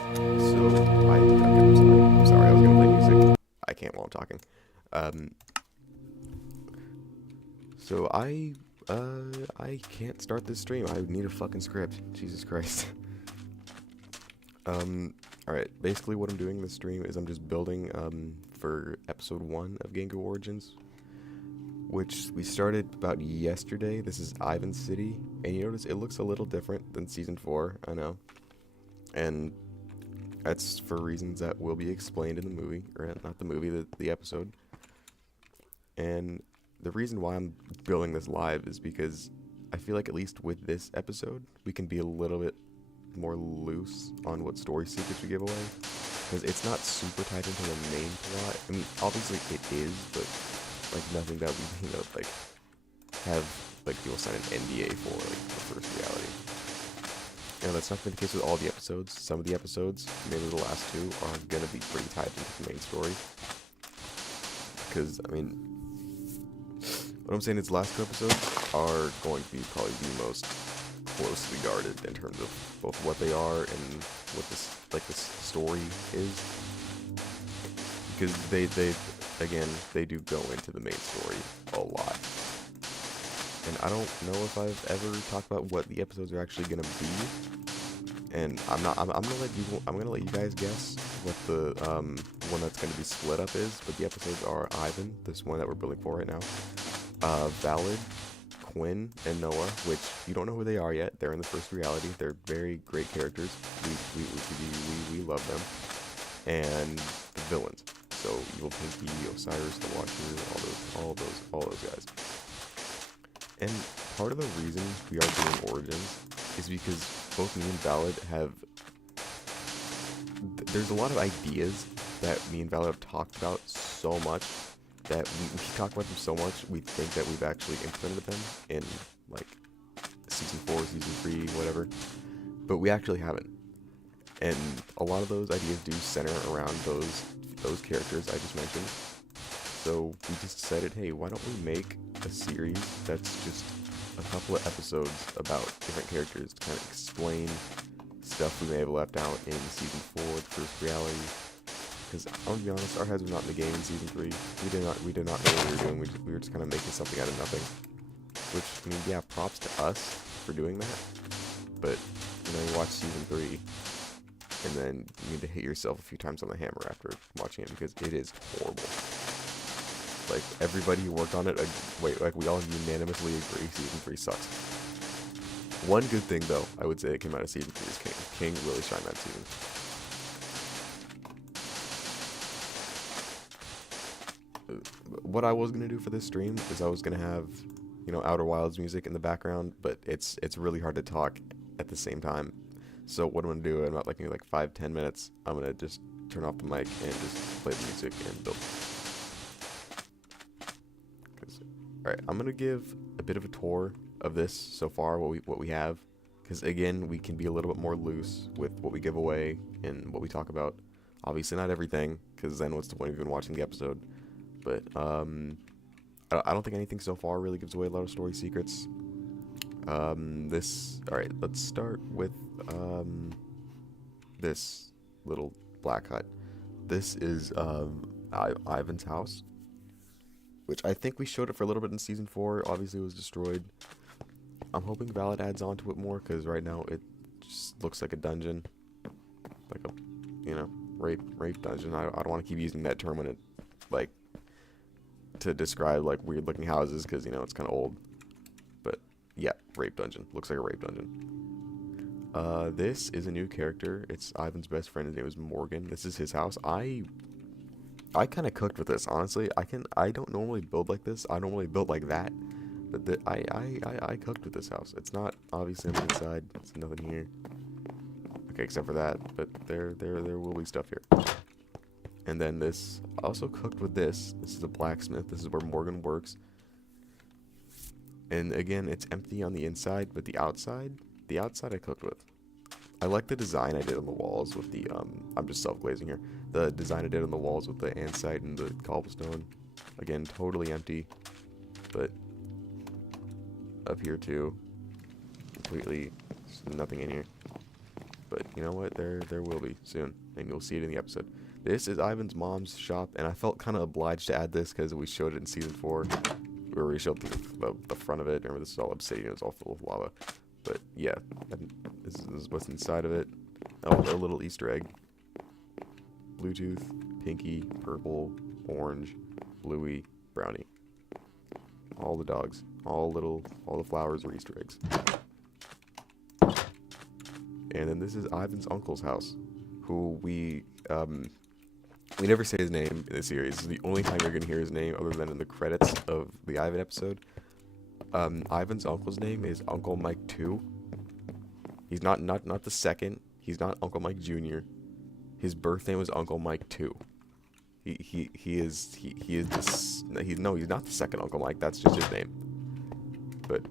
I'm sorry. I was gonna play music. I can't while I'm talking. Um, I can't start this stream. I need a fucking script. Jesus Christ. um, all right. Basically, what I'm doing in this stream is I'm just building for episode 1 of Gangu Origins, which we started about yesterday. This is Ivan City, and you notice it looks a little different than season 4. I know, and that's for reasons that will be explained in the movie, or not the movie, the episode. And the reason why I'm building this live is because I feel like at least with this episode, we can be a little bit more loose on what story secrets we give away. Because it's not super tied into the main plot. I mean, obviously it is, but like nothing that we, like have, like people sign an NDA for, like the first reality. And that's not been the case with all the episodes. Some of the episodes, maybe the last 2, are gonna be pretty tied into the main story. Because, I mean, what I'm saying is the last 2 episodes are going to be probably the most closely guarded in terms of both what they are and what this story is. Because they do go into the main story a lot. And I don't know if I've ever talked about what the episodes are actually gonna be. And I'm gonna let you guys guess what the one that's gonna be split up is. But the episodes are Ivan, this one that we're building for right now, Valid, Quinn, and Noah, which you don't know who they are yet. They're in the first reality. They're very great characters. We love them. And the villains. So Evil Pinky, Osiris, the Watcher, all those guys. And part of the reason we are doing Origins is because both me and Valid have... there's a lot of ideas that me and Valid have talked about so much that we talk about them so much, we think that we've actually implemented them in, like, Season 4, Season 3, whatever. But we actually haven't. And a lot of those ideas do center around those characters I just mentioned. So we just decided, hey, why don't we make a series that's just a couple of episodes about different characters to kind of explain stuff we may have left out in Season 4, the first reality. Because I'm gonna be honest, our heads were not in the game in Season 3. We did not know what we were doing. We were just kind of making something out of nothing. Which, I mean, yeah, props to us for doing that. But, you watch Season 3, and then you need to hit yourself a few times on the hammer after watching it, because it is horrible. Like, everybody who worked on it, we all unanimously agree Season 3 sucks. One good thing, though, I would say that came out of Season 3 is King. King really shined that season. What I was going to do for this stream is I was going to have, Outer Wilds music in the background, but it's really hard to talk at the same time. So what I'm going to do, in about like 5-10 minutes, I'm going to just turn off the mic and just play the music and build. Alright, I'm going to give a bit of a tour of this so far, what we have. Because again, we can be a little bit more loose with what we give away and what we talk about. Obviously not everything, because then what's the point of even watching the episode? But I don't think anything so far really gives away a lot of story secrets. Alright, let's start with this little black hut. This is Ivan's house, which I think we showed it for a little bit in Season 4. Obviously it was destroyed. I'm hoping Valid adds on to it more, because right now it just looks like a dungeon. Like a, rape dungeon. I don't want to keep using that term when it, like, to describe, like, weird looking houses, because, it's kind of old. But, yeah, rape dungeon. Looks like a rape dungeon. This is a new character. It's Ivan's best friend. His name is Morgan. This is his house. I kind of cooked with this, honestly. I don't normally build like this. I normally build like that. But I cooked with this house. It's not obviously on the inside. There's nothing here. Okay, except for that. But there will be stuff here. And then this, I also cooked with this. This is a blacksmith. This is where Morgan works. And again, it's empty on the inside, but the outside I cooked with. I like the design I did on the walls with the, I'm just self-glazing here. The design I did on the walls with the andesite and the cobblestone. Again, totally empty. But up here too, completely, nothing in here. But you know what? There will be soon, and you'll see it in the episode. This is Ivan's mom's shop, and I felt kind of obliged to add this because we showed it in season 4, where we showed the front of it. Remember, this is all obsidian. It was all full of lava. But yeah, and this is what's inside of it. Oh, a little Easter egg. Bluetooth, pinky, purple, orange, bluey, brownie. All the dogs, all the flowers are Easter eggs. And then this is Ivan's uncle's house, who we never say his name in the series. This is the only time you're gonna hear his name other than in the credits of the Ivan episode. Ivan's uncle's name is Uncle Mike 2. He's not the second. He's not Uncle Mike Jr. His birth name was Uncle Mike 2. He's not the second Uncle Mike. That's just his name. But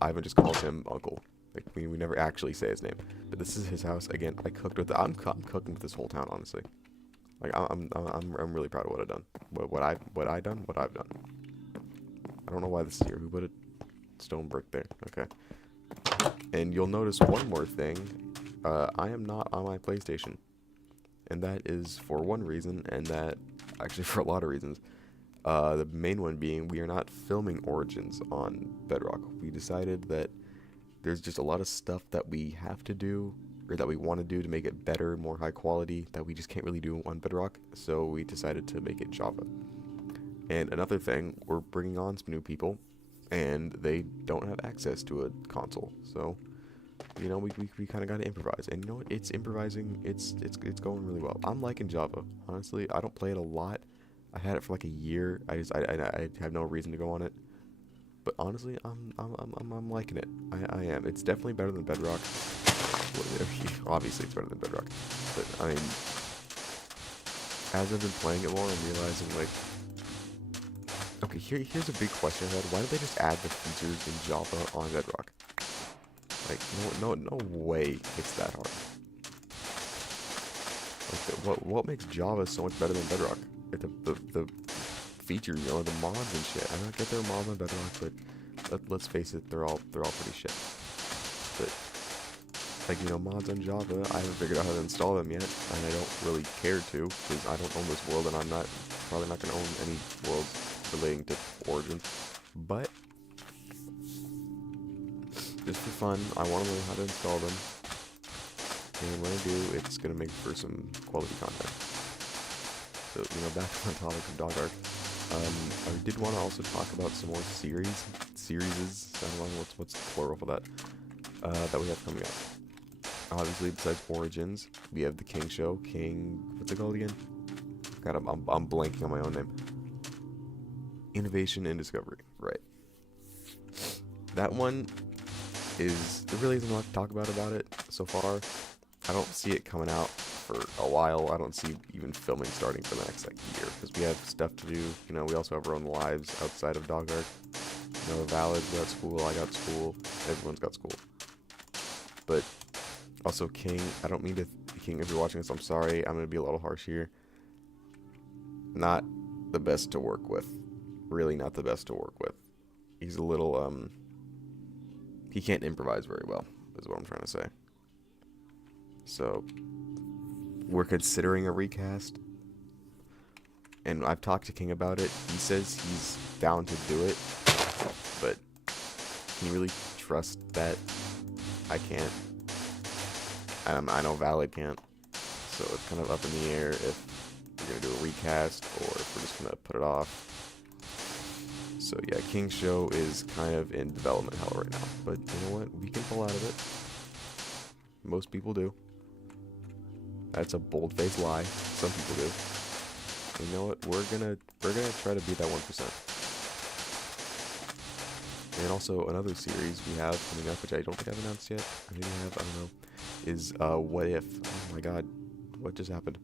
Ivan just calls him Uncle. Like we never actually say his name. But this is his house again. I cooked with I'm cooking with this whole town, honestly. Like I'm really proud of what I've done. What I've done. I don't know why this is here. Who put a stone brick there? Okay. And you'll notice one more thing. I am not on my PlayStation. And that is for one reason, and that actually for a lot of reasons. The main one being we are not filming Origins on Bedrock. We decided that there's just a lot of stuff that we have to do, or that we want to do to make it better, more high quality, that we just can't really do on Bedrock. So we decided to make it Java. And another thing, we're bringing on some new people, and they don't have access to a console. So, you know, we kind of got to improvise. And you know what? It's improvising. It's going really well. I'm liking Java. Honestly, I don't play it a lot. I had it for like a year. I have no reason to go on it. But honestly, I'm liking it. I am. It's definitely better than Bedrock. Obviously, it's better than Bedrock. But I mean, as I've been playing it more, I'm realizing like, okay, here's a big question I had. Why did they just add the features in Java on Bedrock? Like, no way it's that hard. Like, what makes Java so much better than Bedrock? Like the features, you know, the mods and shit. I don't get their mods on Bedrock, but let's face it, they're all pretty shit. But like, you know, mods on Java, I haven't figured out how to install them yet, and I don't really care to, because I don't own this world, and I'm probably not gonna own any worlds relating to Origins. But just for fun, I want to learn how to install them, and when I do, it's gonna make for some quality content. So, you know, back on the topic of Dog Arc, I did want to also talk about some more series. I don't know what's the plural for that. That we have coming up. Obviously, besides Origins, we have the King show. What's it called again? God, I'm blanking on my own name. Innovation and Discovery, right? That one there really isn't a lot to talk about it so far. I don't see it coming out for a while. I don't see even filming starting for the next year, because we have stuff to do. You know, we also have our own lives outside of Dog Arc. You know, Valed's got school, I got school, everyone's got school. But also King, I don't mean to, King, if you're watching this, I'm sorry, I'm gonna be a little harsh here. Not the best to work with. Really not the best to work with. He's a little, he can't improvise very well, is what I'm trying to say. So, we're considering a recast, and I've talked to King about it. He says he's down to do it, but can you really trust that? I can't. I know Valid can't, so it's kind of up in the air if we're going to do a recast, or if we're just going to put it off. So yeah, King's show is kind of in development hell right now, but you know what? We can pull out of it. Most people do. That's a bold-faced lie. Some people do. And you know what? We're gonna try to beat that 1%. And also another series we have coming up, which I don't think I've announced yet. I don't know. Is What If? Oh my God, what just happened?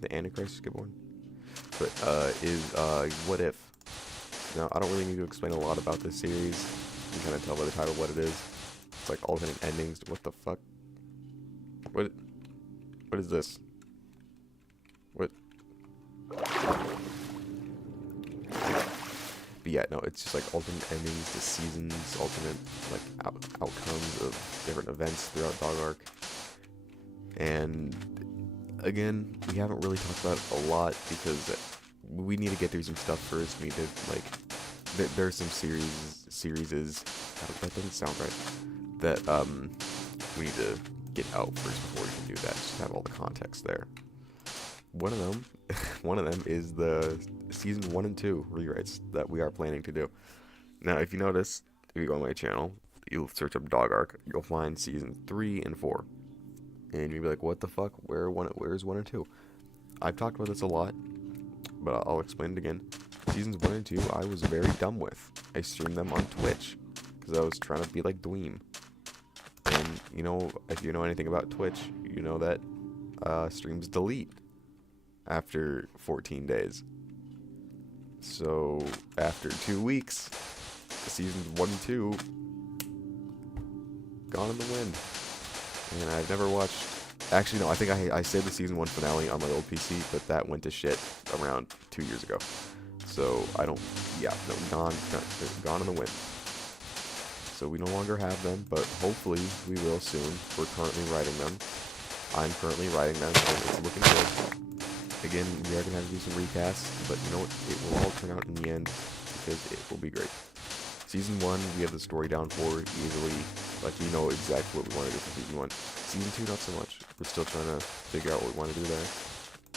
The Antichrist just get born. But is What If? Now I don't really need to explain a lot about this series. You can kind of tell by the title what it is. It's like alternate endings. What the fuck? What is this? What? But yeah, no, it's just like alternate endings to seasons, alternate like outcomes of different events throughout Dog Arc. And again, we haven't really talked about it a lot because we need to get through some stuff first. We need to like there's some series that doesn't sound right, that we need to get out first before we can do that. Just have all the context there. One of them is the season 1 and 2 rewrites that we are planning to do. Now, if you notice, if you go on my channel, you'll search up Dog Arc, you'll find season 3 and 4. And you'll be like, what the fuck? Where's 1 and 2? I've talked about this a lot, but I'll explain it again. Seasons 1 and 2, I was very dumb with. I streamed them on Twitch, because I was trying to be like Dweem. And, you know, if you know anything about Twitch, you know that streams delete after 14 days. So, after 2 weeks, seasons 1 and 2, gone in the wind. And I've never watched... Actually, no, I think I saved the season 1 finale on my old PC, but that went to shit around 2 years ago. So, I don't... Yeah, no, gone in the wind. So we no longer have them, but hopefully we will soon. We're currently writing them. I'm currently writing them, and it's looking good. Again, we are going to have to do some recasts, but you know what? It will all turn out in the end, because it will be great. Season 1, we have the story down for easily. Like, we know exactly what we want to do for Season 1. Season 2, not so much. We're still trying to figure out what we want to do there.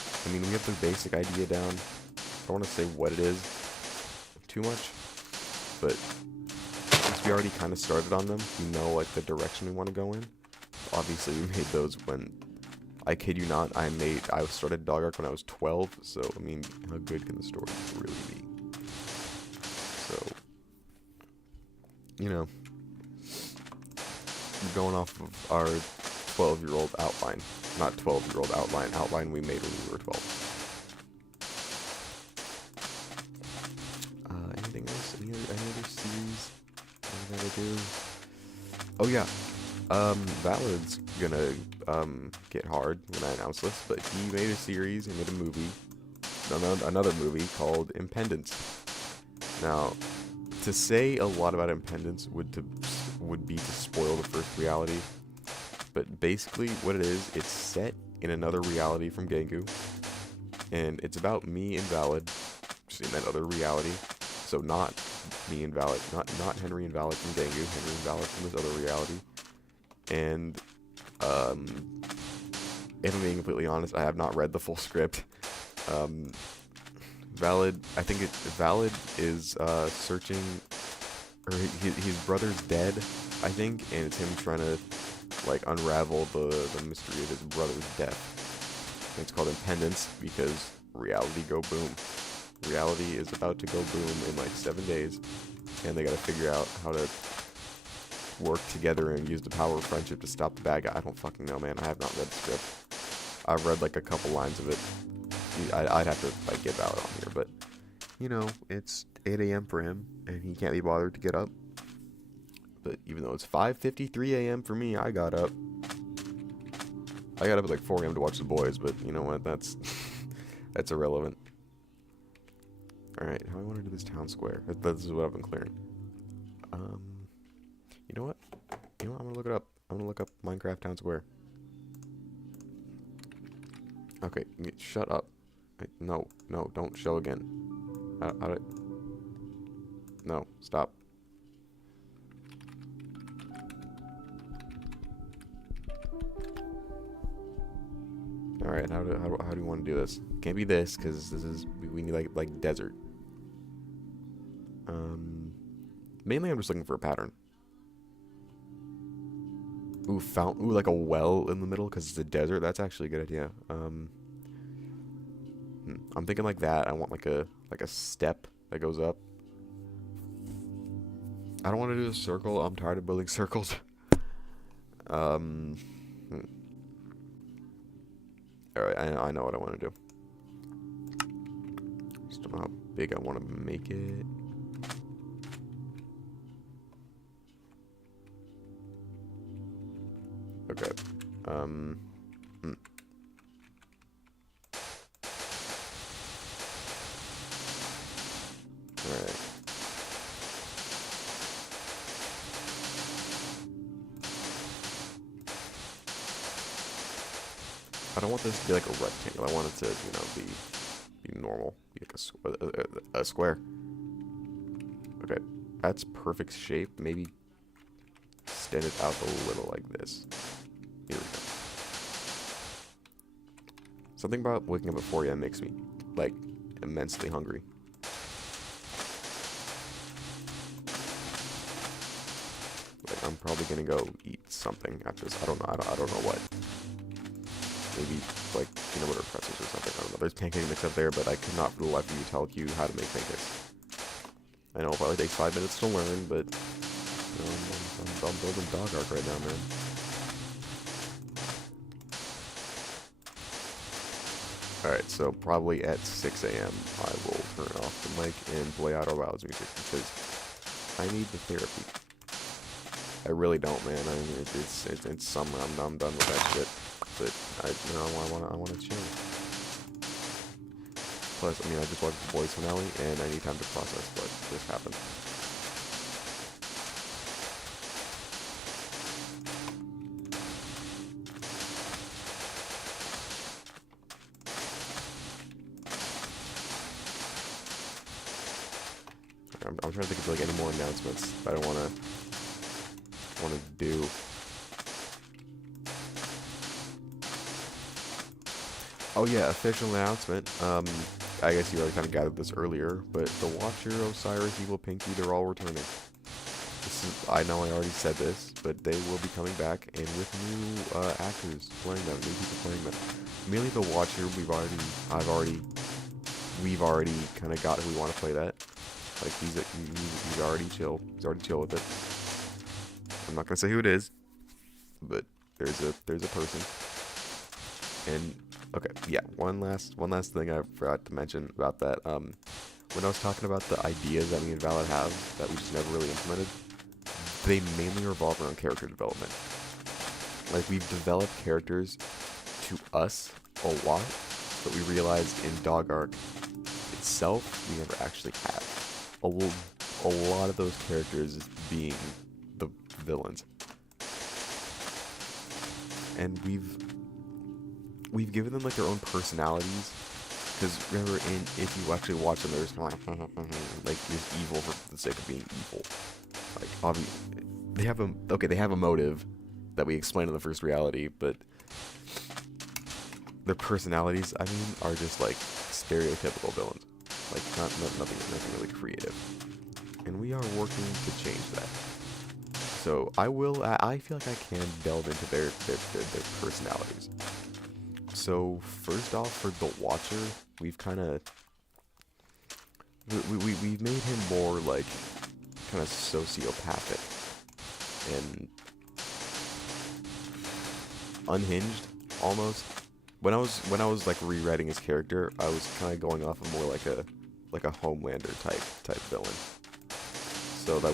I mean, we have the basic idea down. I don't want to say what it is too much, but since we already kind of started on them, we know, like, the direction we want to go in. Obviously, we made those when... I kid you not, I started Dog Arc when I was 12, so, I mean, how good can the story really be? So, you know, going off of our 12-year-old outline, not 12-year-old outline we made when we were 12. Anything else? Any other series I gotta do? Oh yeah, Valid's gonna get hard when I announce this, but he made a series, he made a movie, another movie called Impendence. Now, to say a lot about Impendence would be to spoil the first reality, but basically what it is, it's set in another reality from Gangu, and it's about me and Valid, just in that other reality. So not me and Valid, not Henry and Valid from Gangu, Henry and Valid from this other reality. And if I'm being completely honest, I have not read the full script. Valid is searching, or his brother's dead, I think, and it's him trying to like unravel the mystery of his brother's death. And it's called Impendence because reality go boom. Reality is about to go boom in like 7 days, and they gotta figure out how to work together and use the power of friendship to stop the bad guy. I don't fucking know, man. I have not read the script. I've read like a couple lines of it. I'd have to like get Valid on here, but you know, it's 8 a.m. for him, and he can't be bothered to get up. But even though it's 5:53 a.m. for me, I got up. I got up at like 4 a.m. to watch The Boys, but you know what? That's that's irrelevant. Alright, how do I want to do this town square? This is what I've been clearing. You know what? I'm gonna look it up. I'm gonna look up Minecraft town square. Okay, shut up. No, don't show again. No, stop. Alright, how do you want to do this? Can't be this, because this is, we need like desert. Mainly I'm just looking for a pattern. Ooh, ooh, like a well in the middle, because it's a desert. That's actually a good idea. I'm thinking like that. I want like a step that goes up. I don't want to do a circle. I'm tired of building circles. Alright, I know what I want to do. Just don't know how big I want to make it. Okay. Alright. I don't want this to be like a rectangle. I want it to, you know, be normal, be like a square. Okay, that's perfect shape. Maybe extend it out a little like this. Here we go. Something about waking up at 4 a.m. makes me, like, immensely hungry. Like, I'm probably gonna go eat something after this. I don't know. I don't know what. Maybe, like, peanut butter pretzels or something. I don't know. There's pancake mix up there, but I could not for the life of you tell you how to make pancakes. I know it probably takes 5 minutes to learn, but you know, I'm building dog arc right now, man. Alright, so probably at 6 a.m. I will turn off the mic and play Outer Wilds music because I need the therapy. I really don't, man. I mean, it's summer. I'm done with that shit. But I wanna chill. Plus, I mean, I just watched The Boys finale, and I need time to process what just happened. I'm trying to think of like any more announcements that I wanna do. Oh yeah, official announcement. I guess you already kind of gathered this earlier, but the Watcher, Osiris, Evil Pinky, they're all returning. I know I already said this, but they will be coming back, and with new actors playing them, new people playing them. Merely the Watcher, we've already kind of got who we want to play that. Like he's already chill. He's already chill with it. I'm not gonna say who it is, but there's a person. And okay, yeah. One last thing I forgot to mention about that. When I was talking about the ideas that me and Valid have that we just never really implemented, they mainly revolve around character development. Like we've developed characters to us a lot, but we realized in Dog Arc itself we never actually have. A lot of those characters being the villains, and we've given them like their own personalities. Because remember, if you actually watch them, they're just kind of like just evil for the sake of being evil. Like obviously, they have a motive that we explained in the first reality, but their personalities, I mean, are just like stereotypical villains. Like nothing really creative. And we are working to change that. So I feel like I can delve into their personalities. So first off, for the Watcher, we've kind of we've made him more like kind of sociopathic and unhinged almost. When I was like rewriting his character, I was kind of going off of more like a Homelander type villain. So that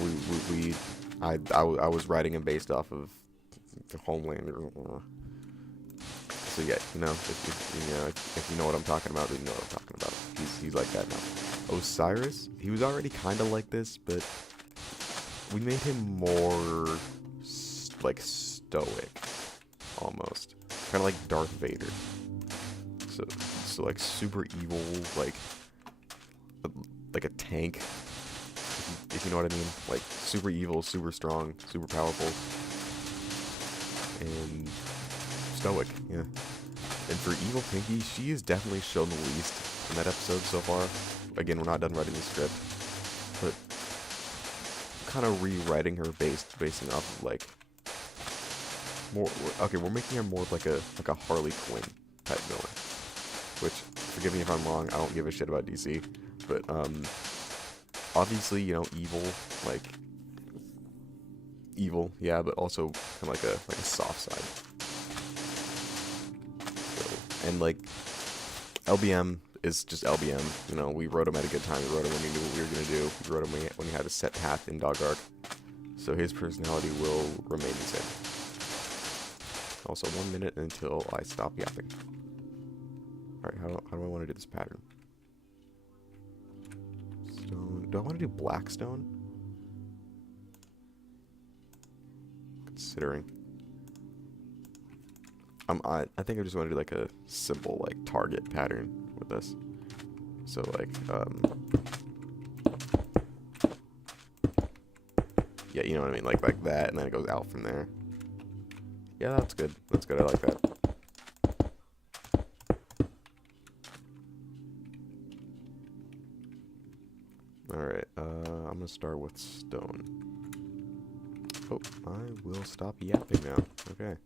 I was writing him based off of the Homelander. So yeah, you know, if you know what I'm talking about, then you know what I'm talking about. He's like that now. Osiris, he was already kind of like this, but we made him more like stoic, almost, kind of like Darth Vader. So like super evil, like a tank, if you know what I mean. Like super evil, super strong, super powerful, and stoic, yeah. And for Evil Pinky, she has definitely shown the least in that episode so far. Again, we're not done writing the script, but kind of rewriting her basing off of like more. Okay, we're making her more like a Harley Quinn type villain. Which, forgive me if I'm wrong, I don't give a shit about DC, but obviously, you know, evil, yeah, but also kind of like a soft side. So, and like LBM is just LBM. You know, we wrote him at a good time. We wrote him when we knew what we were gonna do. We wrote him when he had a set path in Dog Arc. So his personality will remain the same. Also, 1 minute until I stop yapping. Alright, how do I want to do this pattern? Stone. Do I want to do black stone? Considering. I think I just want to do like a simple like target pattern with this. So like yeah, you know what I mean, like that, and then it goes out from there. Yeah, that's good. That's good. I like that. All right. I'm gonna start with stone. Oh, I will stop yapping now. Okay.